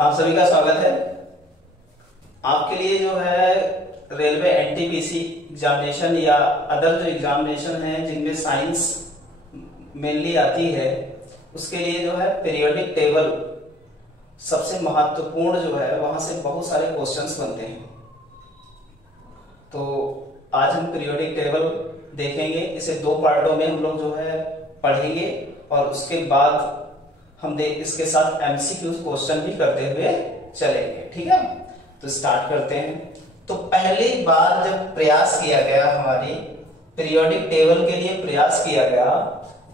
आप सभी का स्वागत है। आपके लिए जो है रेलवे एनटीपीसी एग्जामिनेशन या अदर जो एग्जामिनेशन है जिनमें साइंस मेनली आती है, उसके लिए जो है पीरियोडिक टेबल सबसे महत्वपूर्ण जो है, वहां से बहुत सारे क्वेश्चंस बनते हैं। तो आज हम पीरियोडिक टेबल देखेंगे। इसे दो पार्टों में हम लोग जो है पढ़ेंगे और उसके बाद हम इसके साथ एमसीक्यू क्वेश्चन भी करते हुए चलेंगे। ठीक है, तो स्टार्ट करते हैं। तो पहली बार जब प्रयास किया गया, हमारी पीरियोडिक टेबल के लिए प्रयास किया गया,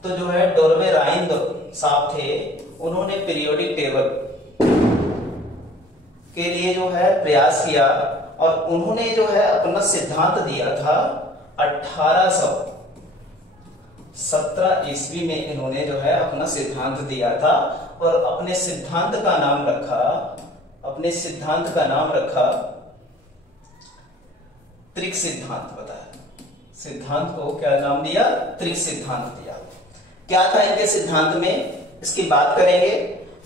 तो जो है डोर्वे-राइन साहब थे, उन्होंने पीरियोडिक टेबल के लिए जो है प्रयास किया और उन्होंने जो है अपना सिद्धांत दिया था 1817 ईस्वी में। इन्होंने जो है अपना सिद्धांत दिया था और अपने सिद्धांत का नाम रखा त्रिक सिद्धांत। बताया सिद्धांत को क्या नाम दिया? त्रिक सिद्धांत दिया। क्या था इनके सिद्धांत में, इसकी बात करेंगे।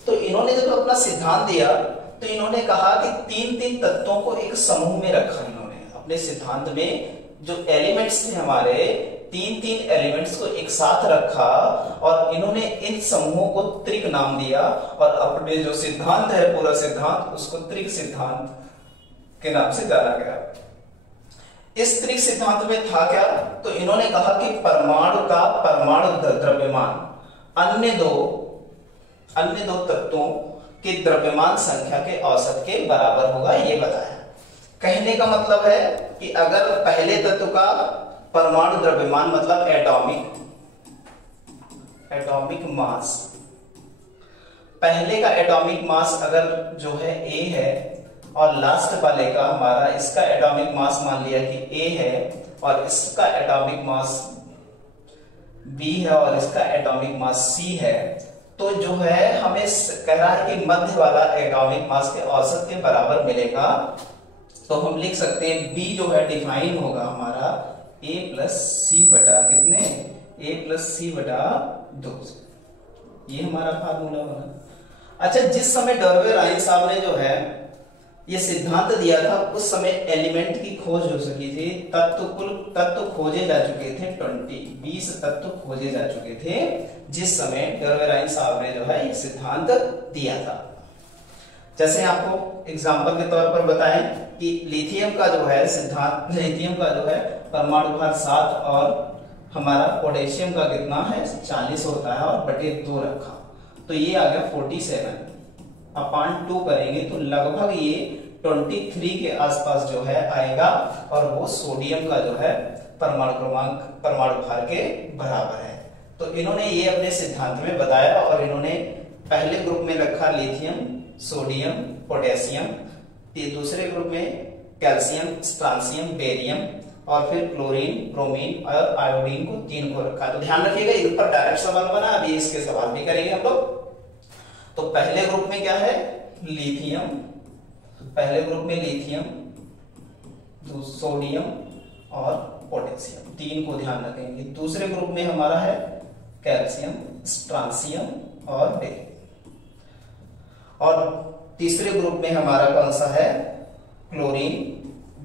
तो इन्होंने जब अपना सिद्धांत दिया तो इन्होंने कहा कि तीन तत्वों को एक समूह में रखा। इन्होंने अपने सिद्धांत में जो एलिमेंट्स थे, हमारे तीन एलिमेंट्स को एक साथ रखा और इन्होंने इन समूहों को त्रिक नाम दिया और अपने जो सिद्धांत है, पूरा सिद्धांत, उसको त्रिक सिद्धांत के नाम से जाना गया। इस त्रिक सिद्धांत में था क्या? तो इन्होंने कहा कि परमाणु का परमाणु द्रव्यमान अन्य दो तत्वों की द्रव्यमान संख्या के औसत के बराबर होगा, ये बताया। कहने का मतलब है कि अगर पहले तत्व का परमाणु द्रव्यमान मतलब एटॉमिक मास, पहले का एटॉमिक मास अगर जो है A है और लास्ट वाले का हमारा इसका एटॉमिक मास मान लिया कि A है और इसका एटॉमिक मास B है और इसका एटॉमिक मास C है, तो जो है हमें कह रहा है कि मध्य वाला एटॉमिक मास के औसत के बराबर मिलेगा। तो हम लिख सकते हैं B जो है डिफाइन होगा हमारा A प्लस सी बटा कितने? A प्लस सी बटा 2। ये हमारा फार्मूला बना। अच्छा, जिस समय डोर्वे-राइन साहब ने जो है ये सिद्धांत दिया था, उस समय एलिमेंट की खोज हो सकी थी। कुल तत्व खोजे जा चुके थे 20 तत्व खोजे जा चुके थे जिस समय डोर्वे-राइन साहब ने जो है ये सिद्धांत दिया था। जैसे आपको एग्जांपल के तौर पर बताएं कि लिथियम का जो है सिद्धांत, लिथियम का जो है परमाणु भार 7 और हमारा पोटेशियम का कितना है 40 होता है और बटे 2 रखा, तो ये आ गया 47 अपॉन 2 करेंगे तो लगभग ये 23 के आसपास जो है आएगा और वो सोडियम का जो है परमाणु भार के बराबर है। तो इन्होंने ये अपने सिद्धांत में बताया और इन्होंने पहले ग्रुप में रखा लिथियम, सोडियम, पोटेशियम, दूसरे ग्रुप में कैल्शियम, स्ट्रांसियम, बेरियम और फिर क्लोरीन, ब्रोमीन और आयोडीन को 3 को रखा। तो ध्यान रखिएगा, इस पर डायरेक्ट सवाल बना, अभी इसके सवाल भी करेंगे हम लोग। तो पहले ग्रुप में क्या है? लिथियम, पहले ग्रुप में लिथियम, सोडियम और पोटेशियम, 3 को ध्यान रखेंगे। दूसरे ग्रुप में हमारा है कैल्शियम, स्ट्रांसियम और बेरियम और तीसरे ग्रुप में हमारा कौन सा है? क्लोरीन,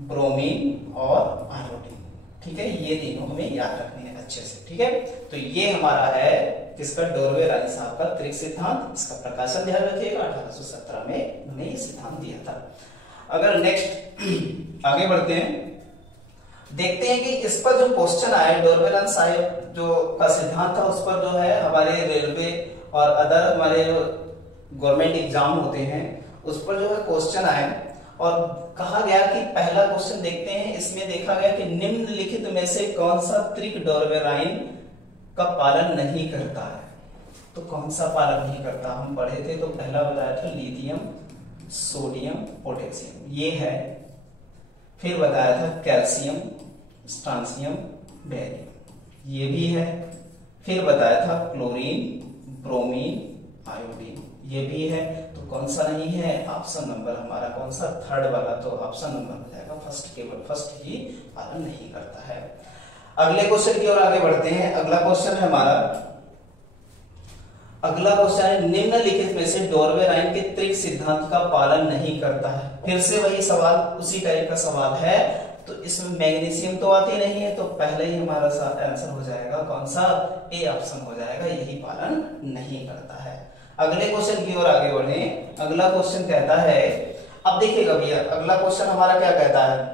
ब्रोमीन और आयोडीन। ठीक है, ये तीनों हमें याद रखने हैं अच्छे से। ठीक है, तो ये हमारा है किसका? डोर्वे-राइन साहब का त्रिक सिद्धांत। इसका प्रकाशन ध्यान रखिएगा 1817 में उन्होंने ये सिद्धांत दिया था। अगर नेक्स्ट आगे बढ़ते हैं, देखते हैं कि इस पर जो क्वेश्चन आए, डोर्वे-राइन साहब जो का सिद्धांत था उस पर जो है हमारे रेलवे और अदर हमारे गवर्नमेंट एग्जाम होते हैं उस पर जो है क्वेश्चन आए और कहा गया कि पहला क्वेश्चन देखते हैं। इसमें देखा गया कि निम्नलिखित में से कौन सा त्रिक डोर्वे-राइन का पालन नहीं करता है? तो कौन सा पालन नहीं करता? हम पढ़े थे तो पहला बताया था लिथियम, सोडियम, पोटेशियम, ये है। फिर बताया था कैल्शियम, स्ट्रांसियम, बेरियम, ये भी है। फिर बताया था क्लोरीन, ब्रोमीन, आयोडीन, ये भी है। तो कौन सा नहीं है? ऑप्शन नंबर हमारा कौन सा? थर्ड वाला। तो ऑप्शन नंबर हो जाएगा फर्स्ट, केवल फर्स्ट ही पालन नहीं करता है। अगले क्वेश्चन की ओर आगे बढ़ते हैं। अगला क्वेश्चन है हमारा अगला क्वेश्चन है निम्नलिखित में से डोरबेराइन के त्रिक सिद्धांत का पालन नहीं करता है। फिर से वही सवाल, उसी टाइप का सवाल है। तो इसमें मैग्नीशियम तो आती नहीं है, तो पहले ही हमारा आंसर हो जाएगा कौन सा, ए ऑप्शन हो जाएगा, यही पालन नहीं करता है। अगले क्वेश्चन की ओर आगे बढ़े। अगला क्वेश्चन कहता है, अब देखिएगा भैया अगला क्वेश्चन हमारा क्या कहता है,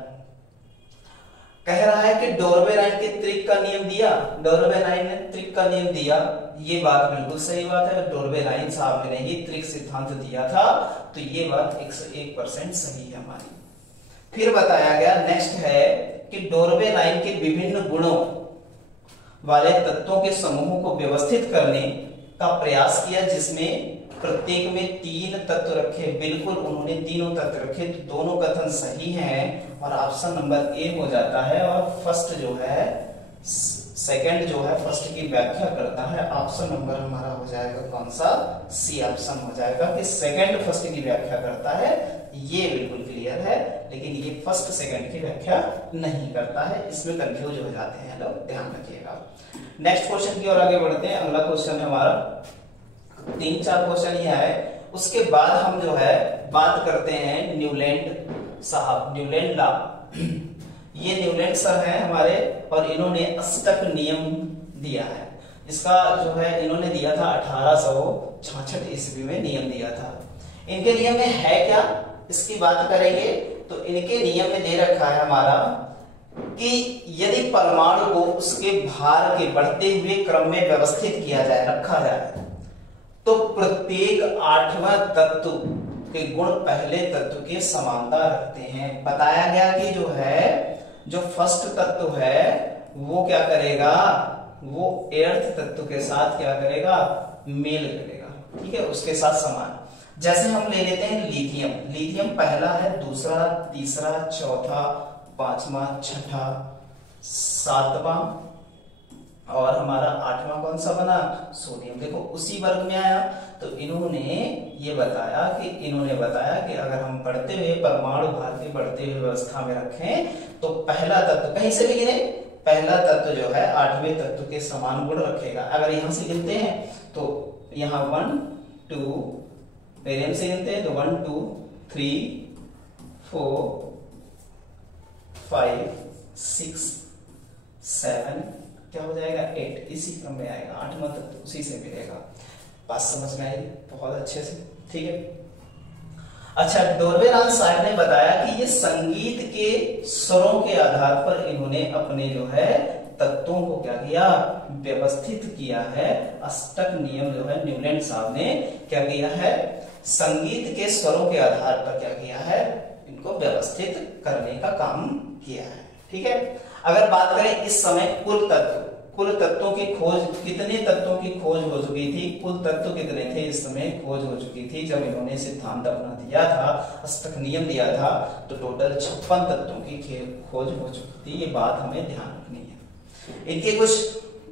कह रहा है कि डोरबेराइन के त्रिक का नियम दिया, डोरबेराइन ने त्रिक का नियम दिया, ये बात बिल्कुल सही बात है, डोरबेराइन साहब ने ही त्रिक सिद्धांत दिया था, तो ये बात 101% सही है हमारी। फिर बताया गया नेक्स्ट है कि डोरबेराइन के विभिन्न गुणों वाले तत्वों के समूहों को व्यवस्थित करने का प्रयास किया, जिसमें प्रत्येक में 3 तत्व रखे। बिल्कुल उन्होंने तीनों तत्व रखे, तो दोनों कथन सही हैं और ऑप्शन नंबर ए हो जाता है। और फर्स्ट जो है, सेकंड जो है फर्स्ट की व्याख्या करता है, ऑप्शन नंबर हमारा हो जाएगा कौन सा, सी ऑप्शन हो जाएगा कि सेकंड फर्स्ट की व्याख्या करता है। ये बिल्कुल क्लियर है, लेकिन ये फर्स्ट सेकंड की व्याख्या नहीं करता है, इसमें कंफ्यूज हो जाते हैं लोग, ध्यान रखिएगा। नेक्स्ट क्वेश्चन की ओर आगे बढ़ते हैं। अगला क्वेश्चन है हमारा, 3-4 क्वेश्चन ये है। उसके बाद हम जो है बात करते हैं न्यूलैंड साहब, न्यूलैंड लॉ। ये न्यूलैंड सर हैं हमारे, और इन्होंने अष्टक नियम दिया है। इसका जो है इन्होंने दिया था 1866 ईस्वी में नियम दिया था। इनके नियम में है क्या, इसकी बात करेंगे। तो इनके नियम में दे रखा है हमारा कि यदि परमाणु को उसके भार के बढ़ते हुए क्रम में व्यवस्थित किया जाए, रखा जाए, तो प्रत्येक 8वां तत्व के गुण पहले तत्व के समानता रखते हैं। बताया गया कि जो है, जो फर्स्ट तत्व है वो क्या करेगा, वो एर्थ तत्व के साथ क्या करेगा, मेल करेगा, ठीक है, उसके साथ समान। जैसे हम ले लेते हैं लिथियम, लिथियम पहला है, दूसरा, तीसरा, चौथा, 5वां, 6ठा, 7वां और हमारा 8वां कौन सा बना, सोडियम। देखो उसी वर्ग में आया। तो इन्होंने ये बताया कि अगर हम बढ़ते हुए परमाणु भार के बढ़ते हुए व्यवस्था में रखें, तो पहला तत्व कहीं से भी गिने, पहला तत्व जो है 8वें तत्व के समान गुण रखेगा। अगर यहां से गिनते हैं तो यहां 1 2, बेरियम से गिनते हैं तो 1 2 3 4 5 6 7, क्या हो जाएगा 8, इसी क्रम में आएगा, 8वां तत्व उसी से मिलेगा। बात समझ में आई बहुत अच्छे से, ठीक है। अच्छा, डोरबेराइन साहब ने बताया कि ये संगीत के स्वरों के आधार पर इन्होंने अपने जो है तत्वों को क्या किया, व्यवस्थित किया है। अष्टक नियम जो है न्यूलैंड साहब ने क्या किया है, संगीत के स्वरों के आधार पर क्या किया है, इनको व्यवस्थित करने का काम किया है, ठीक है। अगर बात करें इस समय कुल तत्वों की खोज, कितने तत्वों की खोज हो चुकी थी, कुल तत्व कितने थे इस समय खोज हो चुकी थी जब इन्होंने सिद्धांत अपना दिया था, अष्टक नियम दिया था, तो टोटल 56 तत्वों की खोज हो चुकी थी। ये बात हमें ध्यान रखनी है। इनके कुछ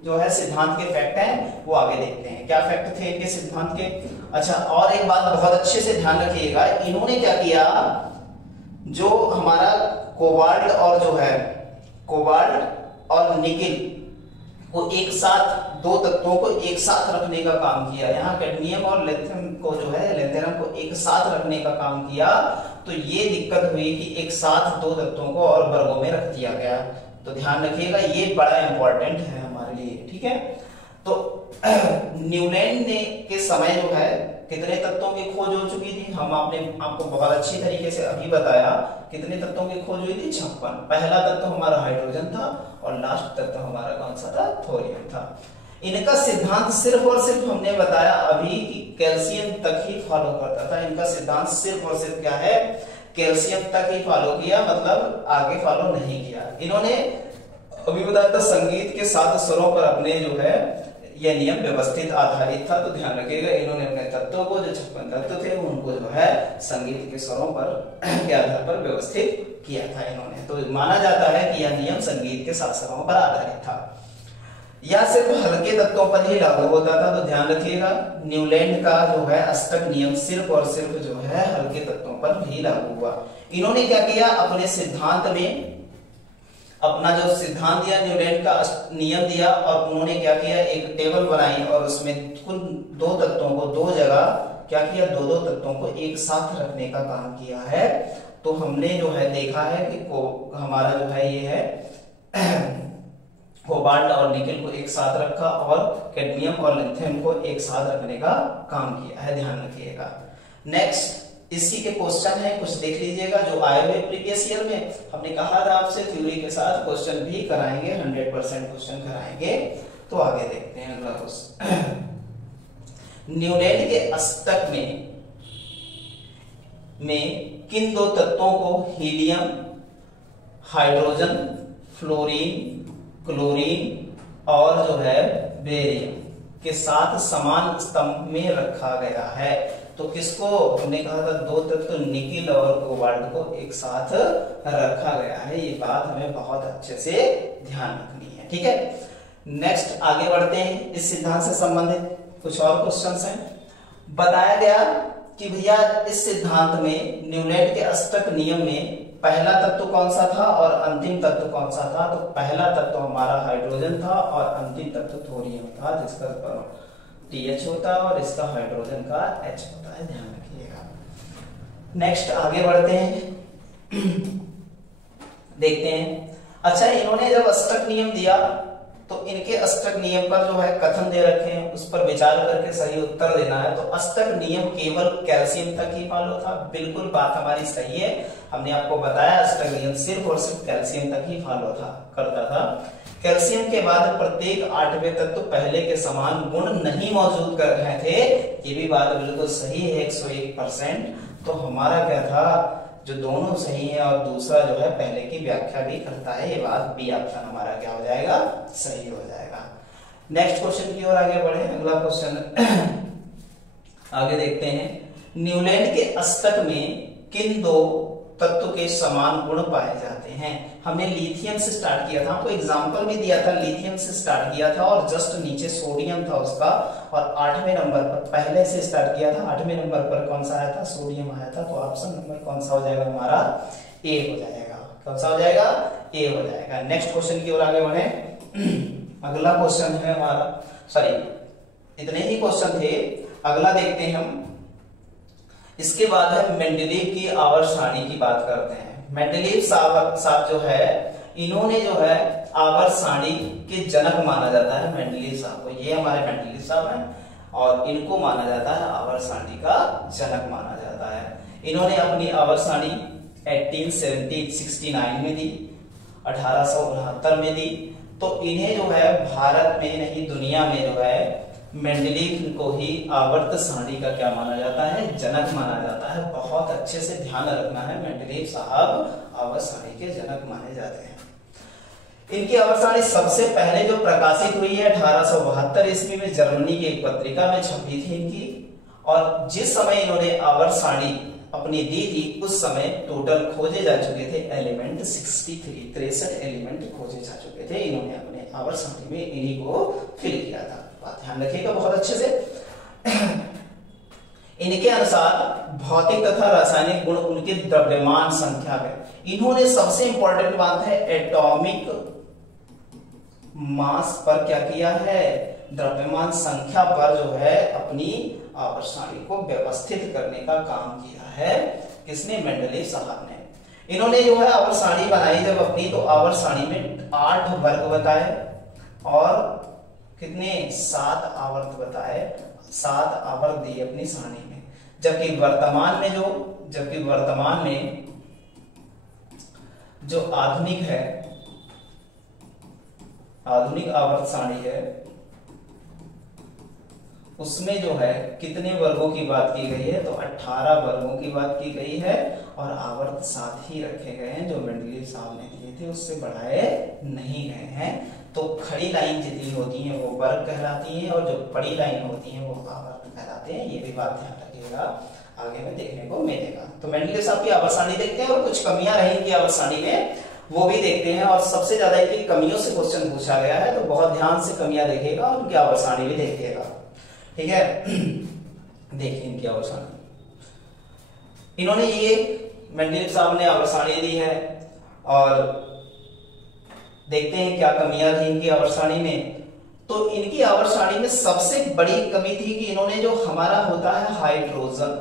जो है सिद्धांत के फैक्ट हैं वो आगे देखते हैं, क्या फैक्ट थे इनके सिद्धांत के। अच्छा, और एक बात बहुत अच्छे से ध्यान रखिएगा, इन्होंने क्या किया, जो हमारा कोबाल्ट और जो है कोबाल्ट और निकिल को एक साथ, 2 तत्वों को एक साथ रखने का काम किया। यहाँ कैडमियम और लिथियम को जो है, लिथियम को एक साथ रखने का काम किया। तो ये दिक्कत हुई कि एक साथ 2 तत्वों को और वर्गों में रख दिया गया। तो ध्यान रखिएगा, ये बड़ा इंपॉर्टेंट है हमारे लिए, ठीक है। तो न्यूलैंड ने के समय जो है कितने तत्वों की खोज हो चुकी थी, हम आपको बहुत अच्छी तरीके से अभी बताया। कितने तत्वों की खोज हुई थी, 56। पहला तत्व हमारा हाइड्रोजन था और लास्ट तत्व हमारा कौन सा था, थोरियम था। इनका सिद्धांत सिर्फ और सिर्फ हमने बताया अभी कि कैल्शियम तक ही फॉलो करता था। इनका सिद्धांत सिर्फ और सिर्फ क्या है, कैल्शियम तक ही फॉलो किया, मतलब आगे फॉलो नहीं किया। इन्होंने अभी बताया था संगीत के 7 स्वरों पर अपने जो है यह नियम व्यवस्थित आधारित था। तो ध्यान रखिएगा, इन्होंने अपने तत्वों को, जो 56 तत्व थे, उनको जो है संगीत के स्वरों पर के आधार पर व्यवस्थित किया था इन्होंने। तो माना जाता है कि यह नियम संगीत के 7 स्वरों पर आधारित था। यह सिर्फ हल्के तत्वों पर ही लागू होता था। तो ध्यान रखिएगा, न्यूलैंड का जो है अष्टक नियम सिर्फ और सिर्फ जो है हल्के तत्वों पर ही लागू हुआ। इन्होंने क्या किया, अपने सिद्धांत में अपना जो सिद्धांत दिया, न्यूलैंड का नियम दिया, और उन्होंने क्या किया, एक टेबल बनाई और उसमें कुल दो तत्वों को दो जगह क्या किया, दो दो तत्वों को एक साथ रखने का काम किया है। तो हमने जो है देखा है कि हमारा जो है ये है कोबाल्ट और निकेल को एक साथ रखा और कैडमियम और लिथियम को एक साथ रखने का काम किया है, ध्यान रखिएगा। नेक्स्ट इसी के क्वेश्चन है, कुछ देख लीजिएगा जो आए हुए प्रीवियस ईयर में। हमने कहा था आपसे थ्योरी के साथ क्वेश्चन भी कराएंगे, 100% क्वेश्चन कराएंगे। तो आगे देखते हैं अगला क्वेश्चन। न्यूटन के अष्टक में किन दो तत्वों को हीलियम, हाइड्रोजन, फ्लोरीन, क्लोरीन और जो है बेरियम के साथ समान स्तंभ में रखा गया है? तो किसको हमने कहा था, दो तत्व निकेल और कोबाल्ट को एक साथ रखा गया है। ये बात हमें बहुत अच्छे से ध्यान रखनी है, ठीक है। नेक्स्ट आगे बढ़ते हैं, इस सिद्धांत से संबंधित कुछ और क्वेश्चंस हैं। बताया गया कि भैया इस सिद्धांत में न्यूटन के अष्टक नियम में पहला तत्व कौन सा था और अंतिम तत्व कौन सा था? तो पहला तत्व हमारा हाइड्रोजन था और अंतिम तत्व थोरियम था, जिसका TH होता है और इसका हाइड्रोजन का H होता है, ध्यान रखिएगा। नेक्स्ट आगे बढ़ते हैं, देखते हैं। अच्छा, इन्होंने जब अष्टक नियम दिया तो इनके अष्टक नियम पर जो है कथन दे रखे हैं, उस पर विचार करके सही उत्तर देना है। तो अष्टक नियम केवल कैल्शियम तक ही फॉलो था, बिल्कुल बात हमारी सही है। हमने आपको बताया अष्टक नियम सिर्फ और सिर्फ कैल्शियम तक ही फॉलो करता था। कैल्शियम के बाद प्रत्येक आठवें तत्व पहले के समान गुण नहीं मौजूद कर रहे थे, ये भी बात बिल्कुल सही है 101%। तो हमारा क्या था, जो दोनों सही है और दूसरा जो है पहले की व्याख्या भी करता है, ये बात बी ऑप्शन हमारा क्या हो जाएगा, सही हो जाएगा। नेक्स्ट क्वेश्चन की ओर आगे बढ़े, अगला क्वेश्चन आगे देखते हैं। न्यूटन के अष्टक में किन दो तत्व के समान गुण पाए जाते हैं? हमने लिथियम से स्टार्ट किया था, आपको एग्जांपल भी दिया था, लिथियम से स्टार्ट किया था और जस्ट नीचे सोडियम था उसका, और 8वें नंबर पर पहले से स्टार्ट किया था। 8वें नंबर पर कौन सा आया था, सोडियम आया था। तो ऑप्शन नंबर कौन सा हो जाएगा हमारा, ए हो जाएगा। कौन सा हो जाएगा, ए हो जाएगा। नेक्स्ट क्वेश्चन की ओर आगे बढ़े। अगला क्वेश्चन है हमारा, सॉरी इतने ही क्वेश्चन थे, अगला देखते हैं हम। इसके बाद है मेंडलीव की आवर्त सारणी की बात करते हैं। मेंडलीव साहब जो है, इन्होंने जो है आवर्त सारणी के जनक माना जाता है मेंडलीव साहब को। ये हमारे मेंडलीव साहब हैं और इनको माना जाता है आवर्त सारणी का जनक माना जाता है। इन्होंने अपनी आवर्त सारणी 1869 में दी, 1869 में दी। तो इन्हें जो है भारत में नहीं दुनिया में जो है मेंडलीव को ही आवर्त सारणी का क्या माना जाता है, जनक माना जाता है। बहुत अच्छे से ध्यान रखना है, मेंडलीव साहब आवर्त सारणी के जनक माने जाते हैं। इनकी आवर्त सारणी सबसे पहले जो प्रकाशित हुई है 1872 ईस्वी में जर्मनी की एक पत्रिका में छपी थी इनकी। और जिस समय इन्होंने आवर्त सारणी अपनी दी थी, उस समय टोटल खोजे जा चुके थे एलिमेंट 63 एलिमेंट खोजे जा चुके थे। इन्होंने अपने आवर्त सारणी में इन्हीं को फिल किया था, ध्यान रखिएगा बहुत अच्छे से। इनके अनुसार भौतिक तथा रासायनिक गुण उनके द्रव्यमान संख्या में, इन्होंने सबसे इंपॉर्टेंट बात है एटॉमिक मास पर क्या किया है, द्रव्यमान संख्या पर जो है अपनी आवर्त सारणी को व्यवस्थित करने का काम किया है। किसने, मेंडलीव साहब ने। इन्होंने जो है आवर्त सारणी बनाई जब अपनी, तो आवर्त सारणी में 8 वर्ग बताए और कितने, 7 आवर्त बताए, 7 आवर्त दिए अपनी सारणी में। जबकि वर्तमान में जो आधुनिक है, आधुनिक आवर्त सारणी है, उसमें जो है कितने वर्गों की बात की गई है, तो 18 वर्गों की बात की गई है और आवर्त 7 ही रखे गए हैं जो मेंडलीव साहब ने दिए थे, उससे बढ़ाए नहीं गए हैं। तो खड़ी लाइन जितनी होती हैं वो वर्ग कहलाती हैं और जो बड़ी लाइन होती हैं वो आवर्त कहलाते हैं। ये भी बात ध्यान रखिएगा, आगे में देखने को मिलेगा। तो मेंडलीव साहब की आवर्त सारणी देखते हैं और कुछ कमियां रही इनकी आवर्त सारणी में वो भी देखते हैं। और सबसे ज्यादा इनकी कमियों से क्वेश्चन पूछा गया है, तो बहुत ध्यान से कमियां देखिएगा और उनकी आवर्त सारणी भी देखिएगा, ठीक है। देखिए इनकी आवर्त सारणी, इन्होंने ये मेंडलीव साहब ने आवर्त सारणी दी है और देखते हैं क्या कमियां थी इनकी आवर्त सारणी में। तो इनकी आवर्त सारणी में सबसे बड़ी कमी थी कि इन्होंने जो हमारा होता है हाइड्रोजन,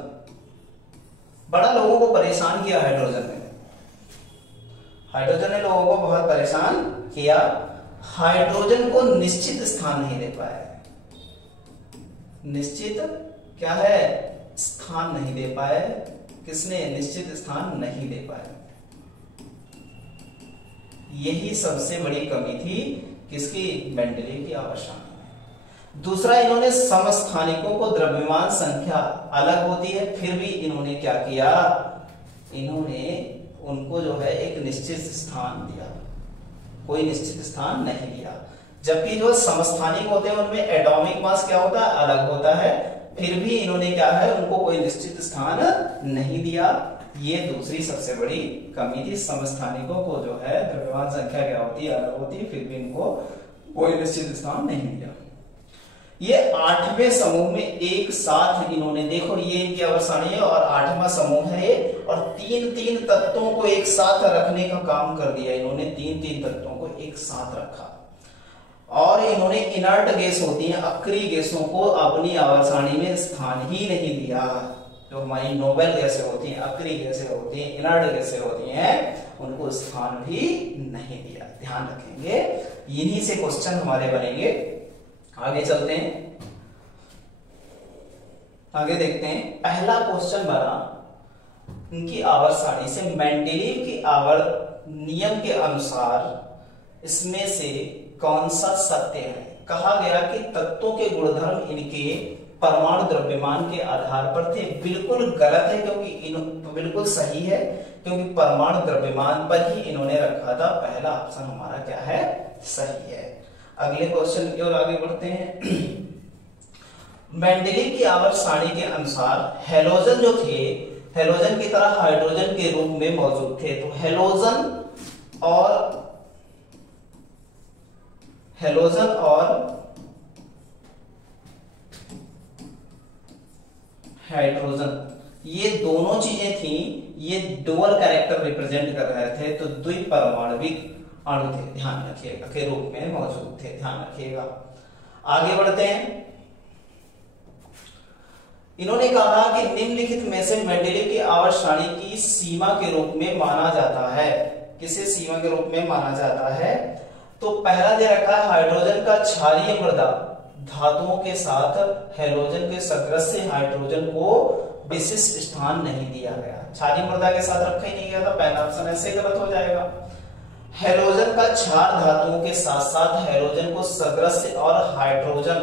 बड़ा लोगों को परेशान किया हाइड्रोजन ने लोगों को बहुत परेशान किया। हाइड्रोजन को निश्चित स्थान नहीं दे पाए, निश्चित क्या है स्थान नहीं दे पाए। किसने? निश्चित स्थान नहीं दे पाए। यही सबसे बड़ी कमी थी किसकी? मेंडलीव की आवर्त सारणी। दूसरा, इन्होंने समस्थानिकों को द्रव्यमान संख्या अलग होती है, फिर भी इन्होंने क्या किया? इन्होंने उनको जो है एक निश्चित स्थान दिया, कोई निश्चित स्थान नहीं दिया। जबकि जो समस्थानिक होते हैं उनमें एटॉमिक मास क्या होता है? अलग होता है, फिर भी इन्होंने क्या है उनको कोई निश्चित स्थान नहीं दिया। ये दूसरी सबसे बड़ी कमी थी। समस्थानिकों को जो है द्रव्यमान संख्या क्या होती है? अलग होती है, फिर भी इनको कोई निश्चित स्थान नहीं दिया। ये 8वें समूह में एक साथ इन्होंने, देखो ये इनकी आवर्त सारणी है और 8वां समूह है ये, और 3-3 तत्वों को एक साथ रखने का काम कर दिया इन्होंने। 3-3 तत्वों को एक साथ रखा और इन्होंने इनर्ट गैस होती है, अक्रिय गैसों को अपनी आवर्त सारणी में स्थान ही नहीं दिया। जो हमारी नोबेल गैसें होती हैं, अक्रिय गैसें होती हैं, इनर्ट गैसें होती हैं, उनको स्थान भी नहीं दिया। ध्यान रखेंगे, इन्हीं से क्वेश्चन हमारे बनेंगे। आगे चलते हैं, आगे देखते हैं। पहला क्वेश्चन बना उनकी आवर्त सारणी से, मेंडलीव की आवर्त नियम के अनुसार इसमें से कौन सा सत्य है? कहा गया कि तत्वों के गुणधर्म इनके परमाणु द्रव्यमान के आधार पर थे। बिल्कुल गलत है, क्योंकि बिल्कुल सही है, क्योंकि परमाणु द्रव्यमान पर ही इन्होंने रखा था। पहला ऑप्शन हमारा क्या है? सही है। अगले क्वेश्चन की ओर आगे बढ़ते हैं। मेंडलीव की आवर्त सारणी के अनुसार हैलोजन जो थे, हैलोजन की तरह हाइड्रोजन के रूप में मौजूद थे। तो हैलोजन और हाइड्रोजन, ये दोनों चीजें थी, ये डुअल कैरेक्टर रिप्रेजेंट कर रहे थे, तो द्विपरमाणविक अणु थे, ध्यान रखिएगा, के रूप में मौजूद थे, ध्यान रखिएगा। आगे बढ़ते हैं। इन्होंने कहा कि निम्नलिखित में से मेंडलीव की आवर्त सारणी की सीमा के रूप में माना जाता है। किसे सीमा के रूप में माना जाता है? तो पहला दे रखा है हाइड्रोजन का क्षारीय मृदा धातुओं के साथ हैलोजन के सदृश हाइड्रोजन को विशिष्ट स्थान नहीं दिया गया। क्षारीय मृदा के साथ रखा ही नहीं गया था, पहला ऑप्शन ऐसे गलत हो जाएगा। हैलोजन का क्षार धातुओं के साथ साथ हैलोजन को सदृश और हाइड्रोजन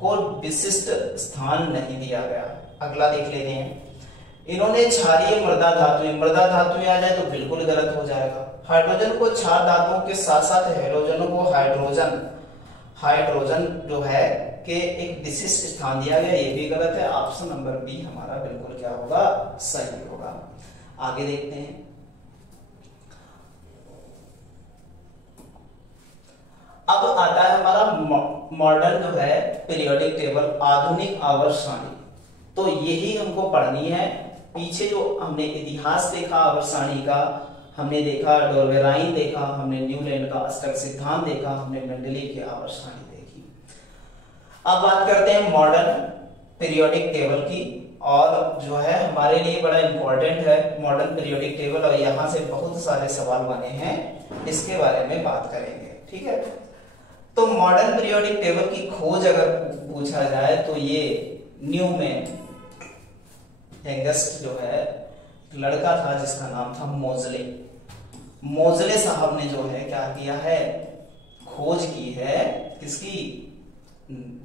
को विशिष्ट स्थान नहीं दिया गया। अगला देख लेते हैं। इन्होंने क्षारीय मृदा धातुएं आ जाए तो बिल्कुल गलत हो जाएगा। हाइड्रोजन को क्षार धातुओं के साथ साथ हैलोजन को हाइड्रोजन जो है के एक विशिष्ट स्थान दिया गया, ये भी गलत है। ऑप्शन नंबर बी हमारा बिल्कुल क्या होगा? सही होगा। आगे देखते हैं। अब आता है हमारा मॉडर्न जो है पीरियोडिक टेबल, आधुनिक आवर्त सारणी। तो यही हमको पढ़नी है। पीछे जो हमने इतिहास देखा आवर्त सारणी का, हमने देखा डोल्वेराइन देखा, हमने न्यूलैंड का अष्टक सिद्धांत देखा, हमने मेंडलीव की आवर्त सारणी देखी। अब बात करते हैं मॉडर्न पीरियोडिक टेबल की, और जो है हमारे लिए बड़ा इंपॉर्टेंट है मॉडर्न पीरियोडिक टेबल, और यहाँ से बहुत सारे सवाल बने हैं, इसके बारे में बात करेंगे। ठीक है, तो मॉडर्न पीरियोडिक टेबल की खोज अगर पूछा जाए तो ये न्यूमैन यंगेस्ट जो है लड़का था जिसका नाम था मोजले साहब ने जो है क्या किया है? खोज की है किसकी?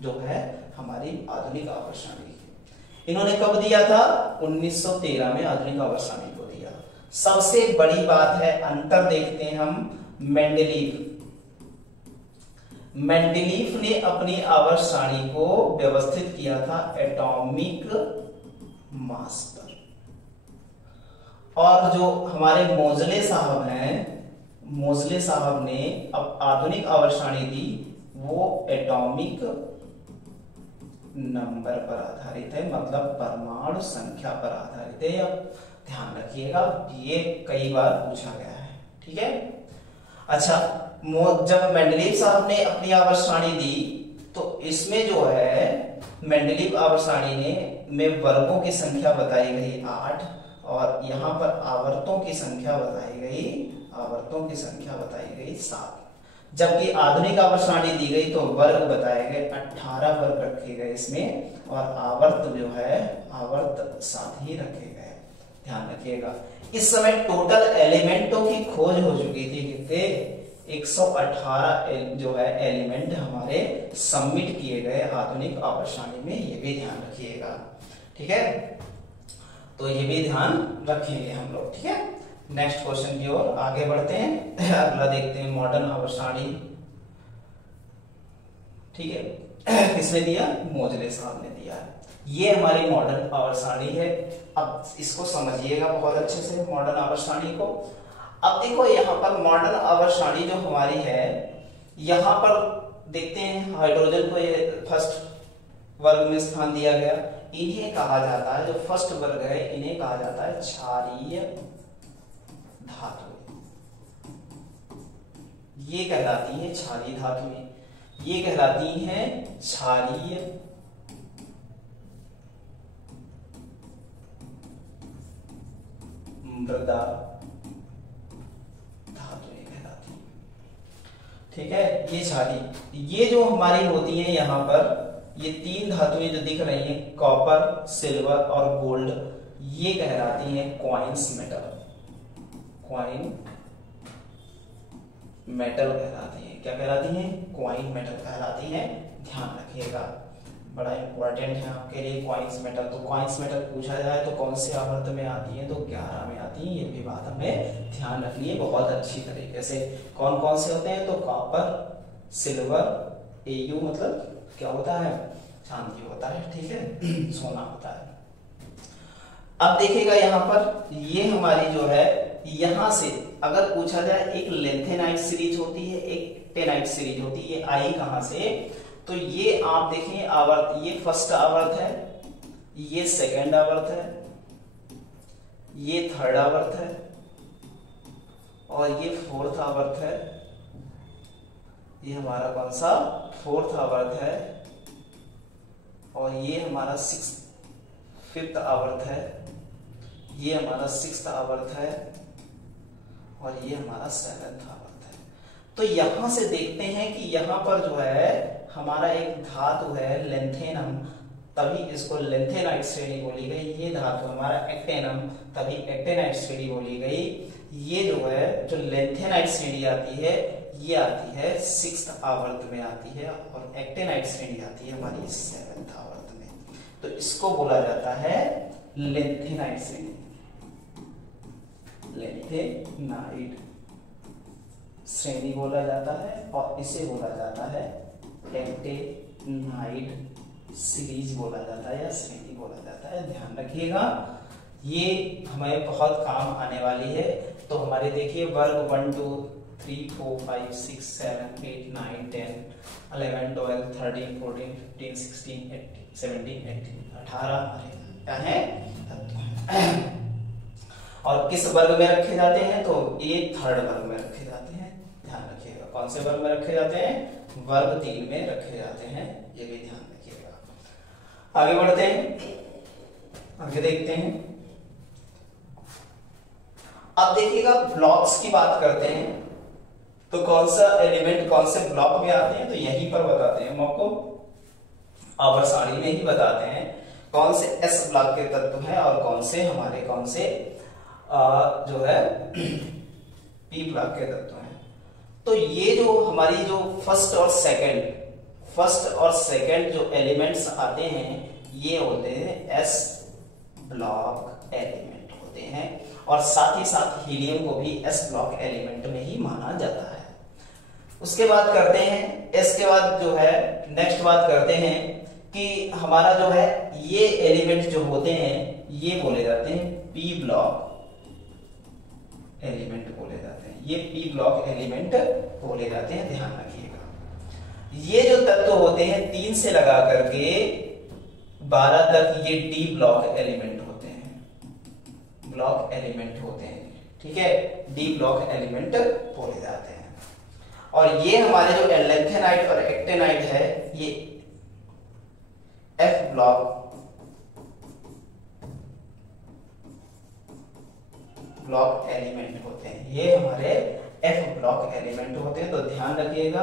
जो है हमारी आधुनिक आवर्त सारणी की। इन्होंने कब दिया था? 1913 में आधुनिक आवर्त सारणी को दिया। सबसे बड़ी बात है, अंतर देखते हैं हम। मेंडलीव ने अपनी आवर्त सारणी को व्यवस्थित किया था एटॉमिक मास पर, और जो हमारे मोजले साहब ने अब आधुनिक आवर्त सारणी दी, वो एटॉमिक नंबर पर आधारित है, मतलब परमाणु संख्या पर आधारित है। अब ध्यान रखिएगा, ये कई बार पूछा गया है। ठीक है, अच्छा, जब मेंडलीव साहब ने अपनी आवर्त सारणी दी तो इसमें जो है मेंडलीव आवर्त सारणी में वर्गों की संख्या बताई गई 8 और यहाँ पर आवर्तों की संख्या बताई गई 7। जबकि आधुनिक आवर्त सारणी दी गई तो वर्ग बताए गए 18 वर्ग रखे गए इसमें और आवर्त जो है आवर्त 7 ही रखे गए। ध्यान रखिएगा। इस समय टोटल एलिमेंटों की खोज हो चुकी थी कितने 118 जो है एलिमेंट हमारे सबमिट किए गए आधुनिक आवर्त सारणी में, ये भी ध्यान रखिएगा। ठीक है, तो ये भी ध्यान रखेंगे हम लोग। ठीक है, नेक्स्ट क्वेश्चन की ओर आगे बढ़ते हैं। अगला देखते हैं मॉडर्न आवर्त सारणी। ठीक है, किसने दिया? मोजले साहब ने दिया। ये हमारी मॉडर्न आवर्त सारणी है। अब इसको समझिएगा बहुत अच्छे से मॉडर्न आवर्त सारणी को। अब देखो यहाँ पर मॉडर्न आवर्त सारणी जो हमारी है, यहाँ पर देखते हैं हाइड्रोजन को ये फर्स्ट वर्ग में स्थान दिया गया। इन्हें कहा जाता है, जो फर्स्ट वर्ग है इन्हें कहा जाता है क्षारीय धातुएं। ये कहलाती है क्षारीय धातुएं, ये कहलाती हैं क्षारीय मृदा धातुएं कहलाती हैं। ठीक है, ये क्षारीय, ये जो हमारी होती है यहाँ पर ये 3 धातुएं जो दिख रही हैं कॉपर, सिल्वर और गोल्ड, ये कहलाती हैं क्वाइंस मेटल। क्वाइन मेटल कहलाती है। क्या कहलाती हैं? क्वाइन मेटल कहलाती हैं। ध्यान रखिएगा, बड़ा इंपॉर्टेंट है आपके लिए क्वाइंस मेटल। तो क्वाइंस मेटल पूछा जाए तो कौन से आवर्त में आती है? तो 11 में आती है। ये भी बात हमें ध्यान रखनी है बहुत अच्छी तरीके से। कौन कौन से होते हैं? तो कॉपर, सिल्वर, Au मतलब क्या होता है? चांदी होता है। ठीक है, सोना होता है। अब देखिएगा यहाँ पर ये हमारी जो है, यहां से अगर पूछा जाए एक लेंथेनाइट सीरीज होती है, एक टेनाइट सीरीज होती है, ये आई कहां से? तो ये आप देखिए आवर्त, ये फर्स्ट आवर्त है, ये सेकंड आवर्त है, ये थर्ड आवर्त है और ये फोर्थ आवर्त है। ये हमारा कौन सा? फोर्थ आवर्त है और ये हमारा फिफ्थ आवर्त है, ये हमारा सिक्स्थ आवर्त है और ये हमारा 7th आवर्त है। तो यहां से देखते हैं कि यहां पर जो है हमारा एक धातु है लेंथेनम, तभी इसको लेंथेनाइट श्रेणी बोली गई। ये धातु हमारा एक्टेनम, तभी एक्टेनाइट श्रेणी बोली गई। ये जो है जो लेंथेनाइट श्रेणी आती है ये आती है 6th आवर्त में आती है और एक्टेनाइट श्रेणी आती है हमारी 7th आवर्त में। तो इसको बोला जाता है लेंथेनाइट श्रेणी, लेंथेनाइट श्रेणी बोला जाता है और इसे बोला जाता है एक्टेनाइट सीरीज बोला जाता है या श्रेणी बोला जाता है। ध्यान रखिएगा, ये हमें बहुत काम आने वाली है। तो हमारे देखिए वर्ग 1 2 3 4 5 6 7 8 9 10 11 12 13 14 15 16 18 17 18 18 क्या है और किस वर्ग में रखे जाते हैं? तो ये थर्ड वर्ग में रखे जाते हैं। ध्यान रखिएगा, कौन से वर्ग में रखे जाते हैं? वर्ग 3 में रखे जाते हैं। ये भी ध्यान रखिएगा। आगे बढ़ते हैं, आगे देखते हैं। अब देखिएगा ब्लॉक्स की बात करते हैं तो कौन सा एलिमेंट कौन से ब्लॉक में आते हैं? तो यहीं पर बताते हैं हम आपको, आवर्त सारणी में ही बताते हैं कौन से एस ब्लॉक के तत्व हैं और कौन से हमारे कौन से जो है पी ब्लॉक के तत्व हैं। तो ये जो हमारी जो फर्स्ट और सेकंड जो एलिमेंट्स आते हैं ये होते हैं एस ब्लॉक एलिमेंट होते हैं और साथ ही साथ हीलियम को भी एस ब्लॉक एलिमेंट में ही माना जाता है। उसके बाद करते हैं एस के बाद जो है नेक्स्ट बात करते हैं कि हमारा जो है ये एलिमेंट जो होते हैं ये बोले जाते हैं पी ब्लॉक एलिमेंट बोले जाते हैं। ये पी ब्लॉक एलिमेंट बोले जाते हैं। ध्यान रखिएगा, ये जो तत्व होते हैं 3 से लगा करके 12 तक ये डी ब्लॉक एलिमेंट होते हैं, ब्लॉक एलिमेंट होते हैं। ठीक है, डी ब्लॉक एलिमेंट बोले जाते हैं। और ये हमारे जो लैंथेनाइड और एक्टेनाइड है ये एफ ब्लॉक एलिमेंट होते हैं, ये हमारे एफ ब्लॉक एलिमेंट होते हैं। तो ध्यान रखिएगा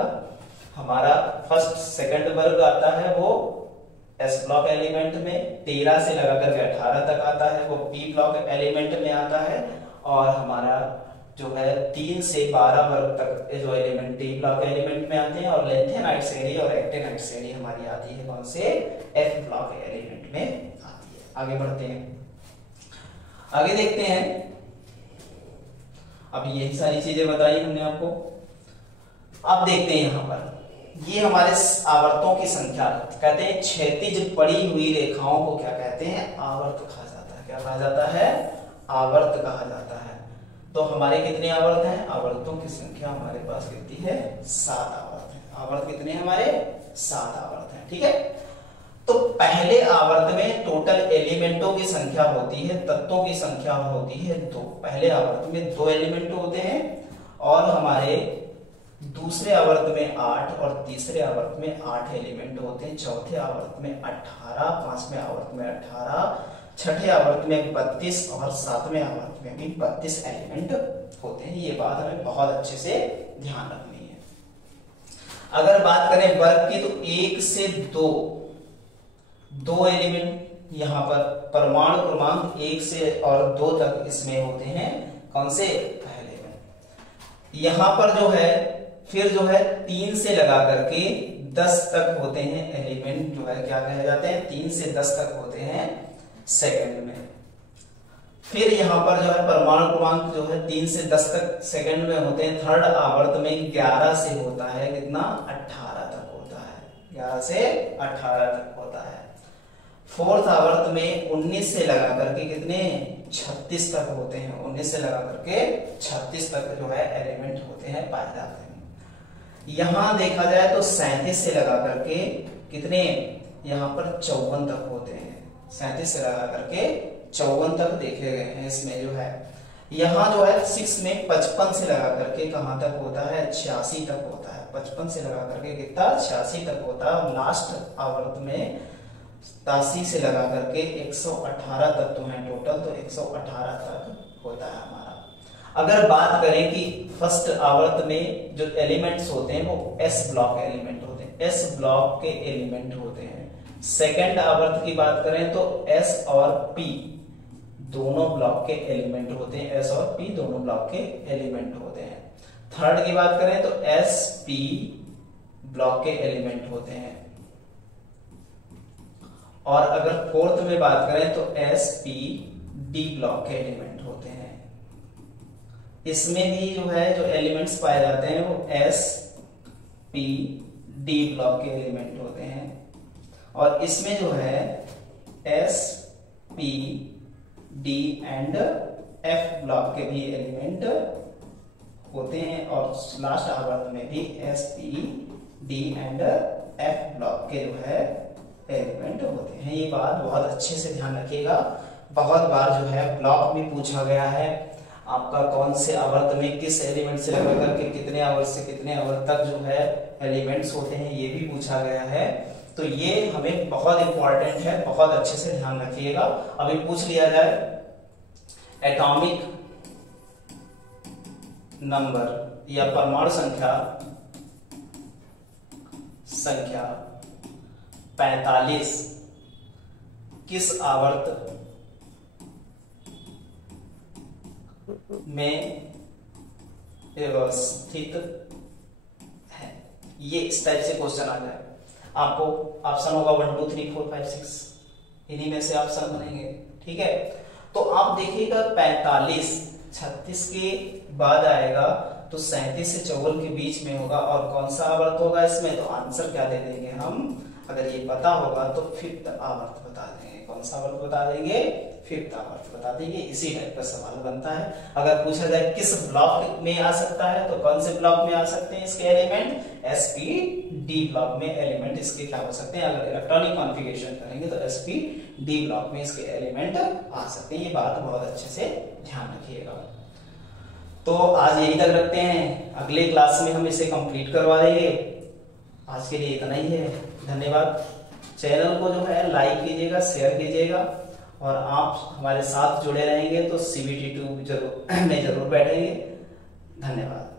हमारा फर्स्ट सेकंड वर्ग आता है वो एस ब्लॉक एलिमेंट में, 13 से लगाकर 18 तक आता है वो पी ब्लॉक एलिमेंट में आता है, और हमारा जो है 3 से 12 वर्ग तक जो एलिमेंट डी ब्लॉक एलिमेंट में आते हैं, और लैंथेनाइड श्रेणी और एक्टेनाइड श्रेणी हमारी आती है कौन से, एफ ब्लॉक एलिमेंट में आती है। आगे बढ़ते हैं, आगे देखते हैं। अब यही सारी चीजें बताई हमने आपको। अब देखते हैं यहां पर ये हमारे आवर्तों की संख्या, कहते हैं क्षैतिज पड़ी हुई रेखाओं को क्या कहते हैं, आवर्त कहा जाता है। क्या कहा जाता है, आवर्त कहा जाता है। तो हमारे कितने आवर्त हैं, आवर्तों की संख्या हमारे पास कितनी है, 7 आवर्त है। आवर्त कितने हमारे, 7 आवर्त है। ठीक है, तो पहले आवर्त में टोटल एलिमेंटों की संख्या होती है, तत्वों की संख्या होती है 2। पहले आवर्त में 2 एलिमेंट होते हैं, और हमारे दूसरे आवर्त में 8 और तीसरे आवर्त में 8 एलिमेंट होते हैं। चौथे आवर्त में 18, पांचवें आवर्त में 18, छठे आवर्त में 32 और सातवें आवर्त में भी 32 एलिमेंट होते हैं। ये बात हमें बहुत अच्छे से ध्यान रखनी है। अगर बात करें वर्ग की तो 1 से 2 एलिमेंट यहाँ पर परमाणु क्रमांक 1 से और 2 तक इसमें होते हैं। कौन से, पहले में। यहां पर जो है फिर जो है 3 से लगा करके 10 तक होते हैं एलिमेंट, जो है क्या कहे जाते हैं, 3 से 10 तक होते हैं सेकंड में। फिर यहां पर जो है परमाणु क्रमांक जो है 3 से 10 तक सेकंड में होते हैं। थर्ड आवर्त में 11 से होता है कितना, 18 तक होता है, 11 से 18 तक होता है। फोर्थ आवर्त में 19 से लगा करके कितने, 36 तक होते हैं। 19 से लगा करके 36 तक जो है एलिमेंट होते हैं, पाए जाते हैं। यहां देखा जाए तो 37 से लगा करके कितने, यहां पर 54 तक होते हैं। 37 से लगा करके 54 तक देखे गए हैं इसमें जो है। यहां जो है 6 में 55 से लगा करके कहां तक होता है, 86 तक होता है। 55 से लगा करके कितना, 86 तक होता है। लास्ट आवर्त में 87 से लगा करके 118 तत्व हैं टोटल, तो 118 तक होता है हमारा। अगर बात करें कि फर्स्ट आवर्त में जो एलिमेंट्स होते हैं वो एस ब्लॉक एलिमेंट होते हैं, एस ब्लॉक के एलिमेंट होते हैं। सेकंड आवर्त की बात करें तो एस और पी दोनों ब्लॉक के एलिमेंट होते हैं, एस और पी दोनों ब्लॉक के एलिमेंट होते हैं। थर्ड की बात करें तो एस पी ब्लॉक के एलिमेंट होते हैं। और अगर फोर्थ में बात करें तो एस पी डी ब्लॉक के एलिमेंट होते हैं। इसमें भी जो है जो एलिमेंट्स पाए जाते हैं वो एस पी डी ब्लॉक के एलिमेंट होते हैं। और इसमें जो है S P D and F block के भी एलिमेंट होते हैं। और लास्ट आवर्त में भी S P D and F block के जो है एलिमेंट होते हैं। ये बात बहुत अच्छे से ध्यान रखिएगा, बहुत बार जो है ब्लॉक में पूछा गया है आपका कौन से आवर्त में किस एलिमेंट से लगा करके कितने आवर्त से कितने आवर्त तक जो है एलिमेंट्स होते हैं, ये भी पूछा गया है। तो ये हमें बहुत इंपॉर्टेंट है, बहुत अच्छे से ध्यान रखिएगा। अभी पूछ लिया जाए एटॉमिक नंबर या परमाणु संख्या 45 किस आवर्त में व्यवस्थित है। ये इस टाइप से क्वेश्चन आ जाए, आपको ऑप्शन होगा 1 2 3 4 5 6, इन्हीं में से ऑप्शन बनेंगे। ठीक है, तो आप देखिएगा 45 36 के बाद आएगा तो 37 से 54 के बीच में होगा। और कौन सा आवर्त होगा इसमें, तो आंसर क्या दे देंगे हम, अगर ये पता होगा तो 5th आवर्त बता देंगे। कौन सा आवर्त बता देंगे, 5th आवर्त बता देंगे। इसी टाइप का सवाल बनता है। अगर पूछा जाए किस ब्लॉक में आ सकता है, तो कौन से ब्लॉक में आ सकते हैं इसके एलिमेंट, एसपी डी ब्लॉक में एलिमेंट इसके क्या हो सकते हैं। अगर इलेक्ट्रॉनिक कॉन्फ़िगरेशन करेंगे तो एसपी डी ब्लॉक में इसके एलिमेंट आ सकते हैं। ये बात बहुत अच्छे से ध्यान रखिएगा। तो आज यही तक रखते हैं, अगले क्लास में हम इसे कंप्लीट करवा देंगे। आज के लिए इतना ही है, धन्यवाद। चैनल को जो है लाइक कीजिएगा, शेयर कीजिएगा, और आप हमारे साथ जुड़े रहेंगे तो CBT 2 जरूर में जरूर बैठेंगे। धन्यवाद।